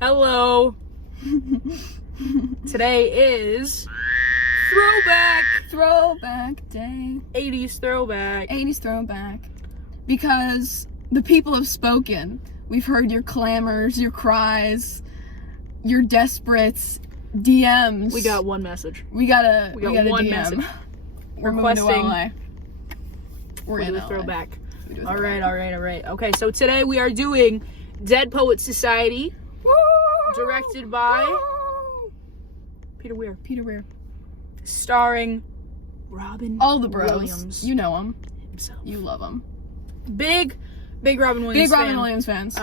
Hello. Today is Throwback day. 80s throwback. 80s throwback. Because the people have spoken. We've heard your clamors, your cries, your desperates, DMs. We got one message. We got one DM. message. We're Requesting moving to LA. We're in a LA. throwback. We do a All throwback. right. Okay, so today we are doing Dead Poets Society, Woo! directed by Woo! Peter Weir, starring Robin All the bros. Williams. You know them. himself. You love them. Big Robin Williams Big Robin fan. Williams fans.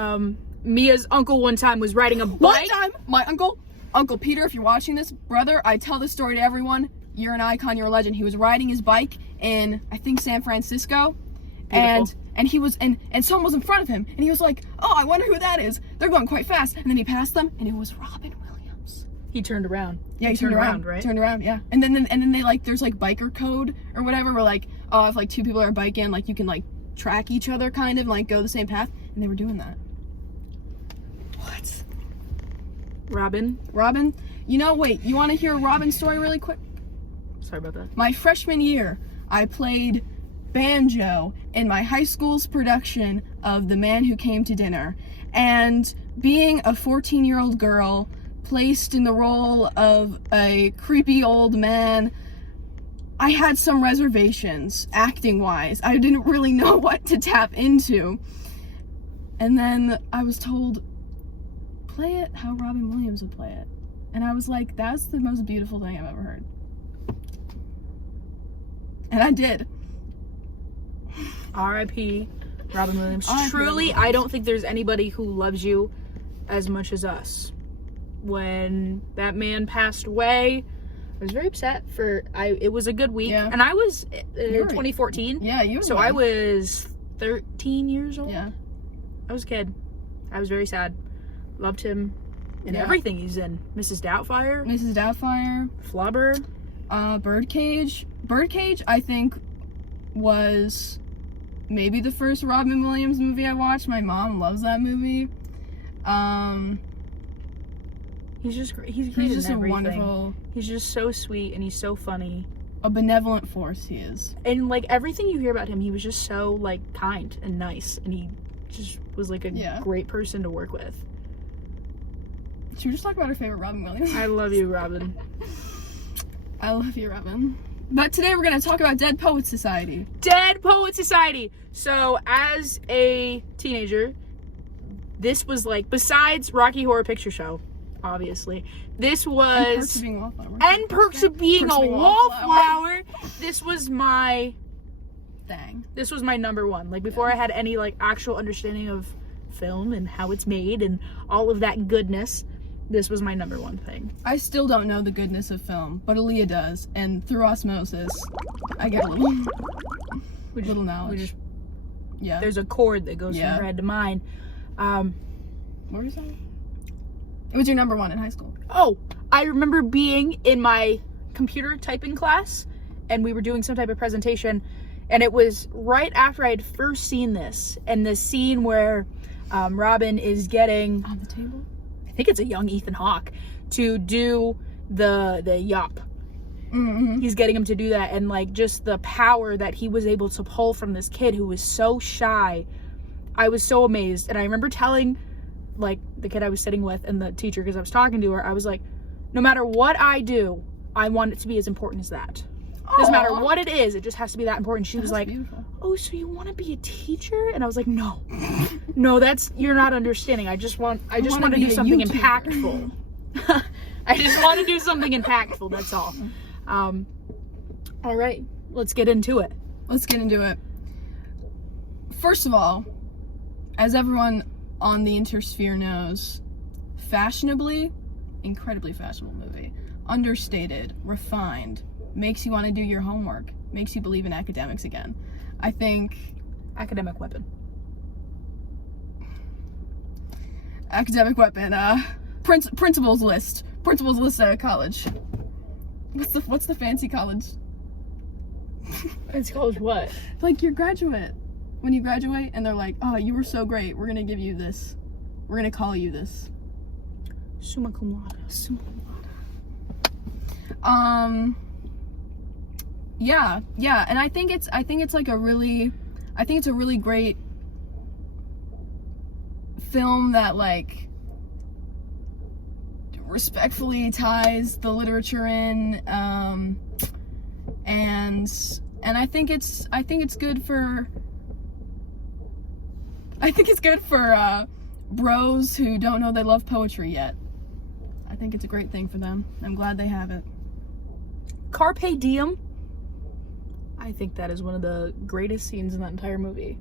Mia's uncle one time was riding a One bike. time, my Uncle Peter, if you're watching this, brother, I tell this story to everyone. You're an icon, you're a legend. He was riding his bike in, I think, San Francisco. Beautiful. And he was, and someone was in front of him, and he was like, oh, I wonder who that is. They're going quite fast. And then he passed them, and it was Robin Williams. He turned around. Yeah, he turned around, right? Turned around, yeah. And then they, like, there's, like, biker code or whatever, where, like, oh, if, like, two people are biking, like, you can, like, track each other, kind of, and, like, go the same path. And they were doing that. What? Robin? You know, wait, you want to hear Robin's story really quick? Sorry about that. My freshman year, I played banjo in my high school's production of The Man Who Came to Dinner. And being a 14-year-old girl placed in the role of a creepy old man, I had some reservations, acting-wise. I didn't really know what to tap into. And then I was told, play it how Robin Williams would play it. And I was like, that's the most beautiful thing I've ever heard. And I did. R.I.P. Robin Williams. R.I.P. Truly, Robin Williams. I don't think there's anybody who loves you as much as us. When that man passed away, I was very upset it was a good week. Yeah. And I was You were- 2014. Yeah, you were. So I was 13 years old. Yeah. I was a kid. I was very sad. Loved him in Yeah. everything he's in. Mrs. Doubtfire, Mrs. Doubtfire, Flubber. Birdcage. Birdcage, I think, was maybe the first Robin Williams movie I watched. My mom loves that movie. He's just great. He's He's in just a everything. wonderful, He's just so sweet and he's so funny. a benevolent force he is. And like everything you hear about him, he was just so like kind and nice, and he just was like a Yeah. great person to work with. Should we just talk about our favorite Robin Williams? I love you, Robin. I love you, Robin. But today we're going to talk about Dead Poets Society. Dead Poet Society. So as a teenager, this was like, besides Rocky Horror Picture Show, obviously, this was And Perks of Being a Wallflower. and Perks of Being a Wallflower. This was my Dang. This was my number one. Like before I had any like actual understanding of film and how it's made and all of that goodness, this was my number one thing. I still don't know the goodness of film, but Aaliyah does, and through osmosis, I get a little knowledge. Yeah. There's a chord that goes from your head to mine. What were you saying? It was your number one in high school. Oh, I remember being in my computer typing class, and we were doing some type of presentation, and it was right after I had first seen this, and the scene where Robin is getting On the table? I think it's a young Ethan Hawke to do the yop. Mm-hmm. He's getting him to do that, and like just the power that he was able to pull from this kid who was so shy. I was so amazed. And I remember telling like the kid I was sitting with and the teacher, because I was talking to her, I was like, no matter what I do, I want it to be as important as that. Doesn't matter what it is, it just has to be that important. She was like, beautiful. oh, so you want to be a teacher? And I was like, no, you're not understanding. I just want to do something impactful. I just want to do something impactful. That's all. All right, let's get into it. First of all, as everyone on the Intersphere knows, fashionably, incredibly fashionable movie. Understated, refined, makes you want to do your homework, makes you believe in academics again. I think Academic weapon. Principal's list at college. What's the fancy college? It's called what? Like your graduate. When you graduate and they're like, oh, you were so great, we're gonna give you this. We're gonna call you this. Summa cum laude. Summa cum laude. Yeah, and I think it's like a really great film that like respectfully ties the literature in, and I think it's good for bros who don't know they love poetry yet. I think it's a great thing for them. I'm glad they have it. Carpe diem. I think that is one of the greatest scenes in that entire movie.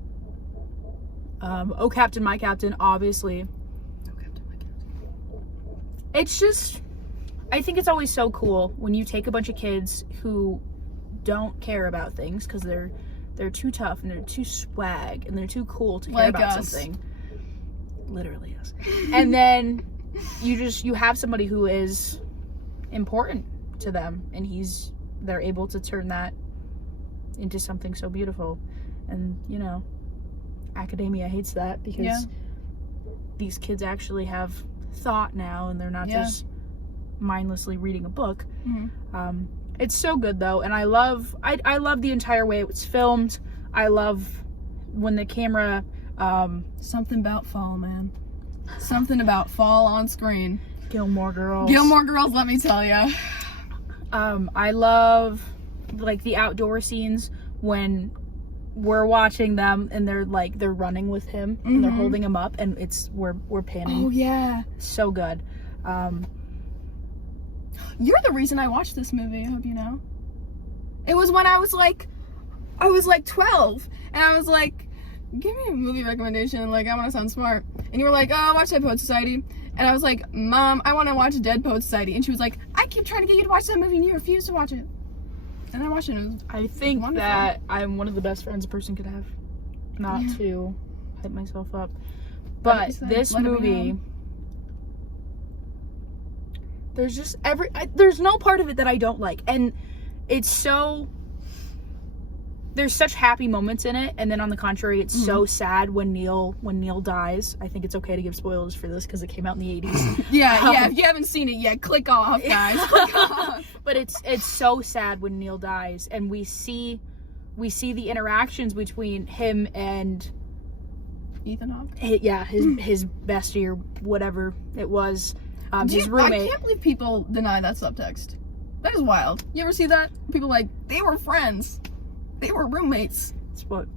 Oh Captain, My Captain, obviously. Oh Captain, My Captain. It's just, I think it's always so cool when you take a bunch of kids who don't care about things because they're too tough and they're too swag and they're too cool to care Like about us. something. Literally us. And then you have somebody who is important to them, and they're able to turn that into something so beautiful. And you know, academia hates that because these kids actually have thought now, and they're not just mindlessly reading a book. Mm-hmm. It's so good though, and I love the entire way it was filmed. I love when the camera Something about fall, man. Something about fall on screen. Gilmore Girls, let me tell ya. I love like the outdoor scenes when we're watching them and they're running with him and they're holding him up, and we're panning. Oh yeah, so good. You're the reason I watched this movie, I hope you know. It was when I was like 12, and I was like, give me a movie recommendation, like, I want to sound smart. And you were like, oh, watch Dead Poet Society. And I was like, Mom, I want to watch Dead Poet Society. And she was like, I keep trying to get you to watch that movie and you refuse to watch it. And I watched it, and it was I think wonderful. that I'm one of the best friends a person could have. Not to hype myself up. But this movie, there's just there's no part of it that I don't like. And it's so, there's such happy moments in it, and then on the contrary, it's so sad when Neil dies. I think it's okay to give spoilers for this because it came out in the 80s. yeah, if you haven't seen it yet, click off, guys. Click off. But it's so sad when Neil dies, and we see the interactions between him and Ethan Hawke. His bestie or whatever it was, his roommate. I can't believe people deny that subtext. That is wild. You ever see that? People like, they were friends. They were roommates. It's what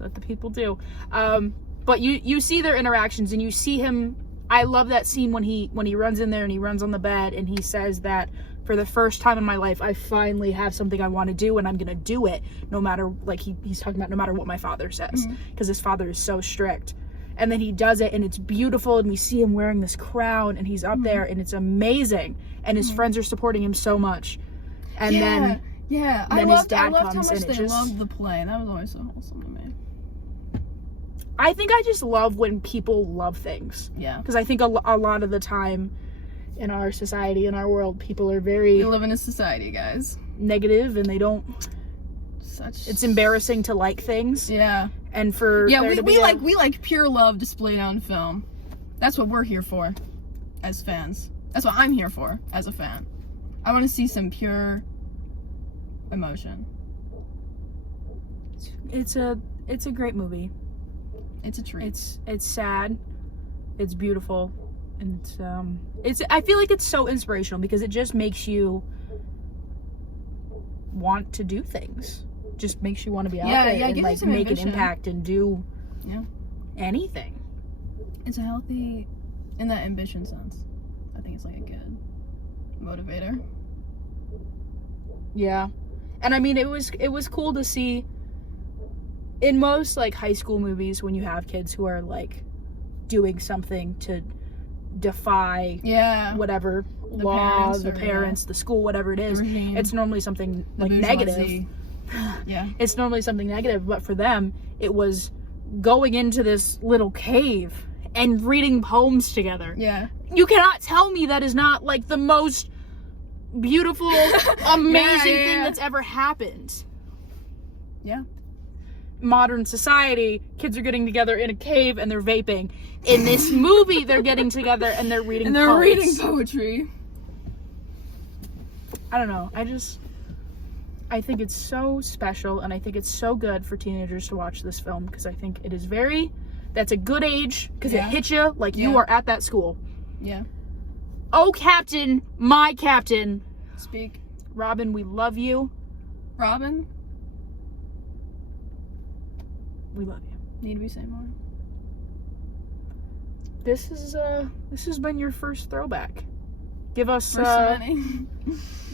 the people do. But you see their interactions, and you see him. I love that scene when he runs in there and he runs on the bed and he says that for the first time in my life, I finally have something I want to do, and I'm gonna do it no matter, like, he's talking about no matter what my father says, because his father is so strict. And then he does it, and it's beautiful, and we see him wearing this crown, and he's up there, and it's amazing, and his friends are supporting him so much. And then his dad comes, how much and they loved the play. That was always so wholesome to me. I think I just love when people love things. Yeah. Because I think a lot of the time in our society, in our world, people are very... We live in a society, guys. Negative, and they don't... It's embarrassing to like things. Yeah. And for... Yeah, we like pure love displayed on film. That's what we're here for as fans. That's what I'm here for as a fan. I want to see some pure emotion. It's a great movie. It's a treat. It's sad. It's beautiful. And I feel like it's so inspirational because it just makes you want to do things. Just makes you want to be out there and like make an impact and do anything. It's a healthy, in that ambition sense. I think it's like a good motivator. Yeah. And I mean, it was cool to see in most like high school movies when you have kids who are like doing something to defy whatever law, the parents, the school, whatever it is. It's normally something like negative. Yeah. It's normally something negative, but for them, it was going into this little cave and reading poems together. Yeah. You cannot tell me that is not like the most beautiful, amazing thing that's ever happened. Yeah. modern society, kids are getting together in a cave and they're vaping. In this movie, they're getting together and they're reading poets. Poetry. I don't know. I think it's so special, and I think it's so good for teenagers to watch this film, because I think it is that's a good age, because it hits you like you are at that school. Yeah. Oh, Captain, my Captain. Speak. Robin, we love you. Robin? We love you. Need we say more? This has been your first throwback. Give us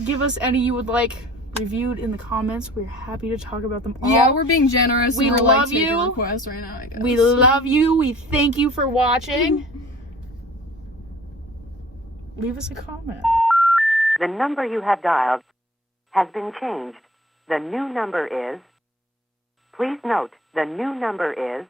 give us any you would like reviewed in the comments. We're happy to talk about them all. Yeah, we're being generous. We and we're love taking you. Requests right now, I guess. We love you. We thank you for watching. Leave us a comment. The number you have dialed has been changed. The new number is... Please note, the new number is...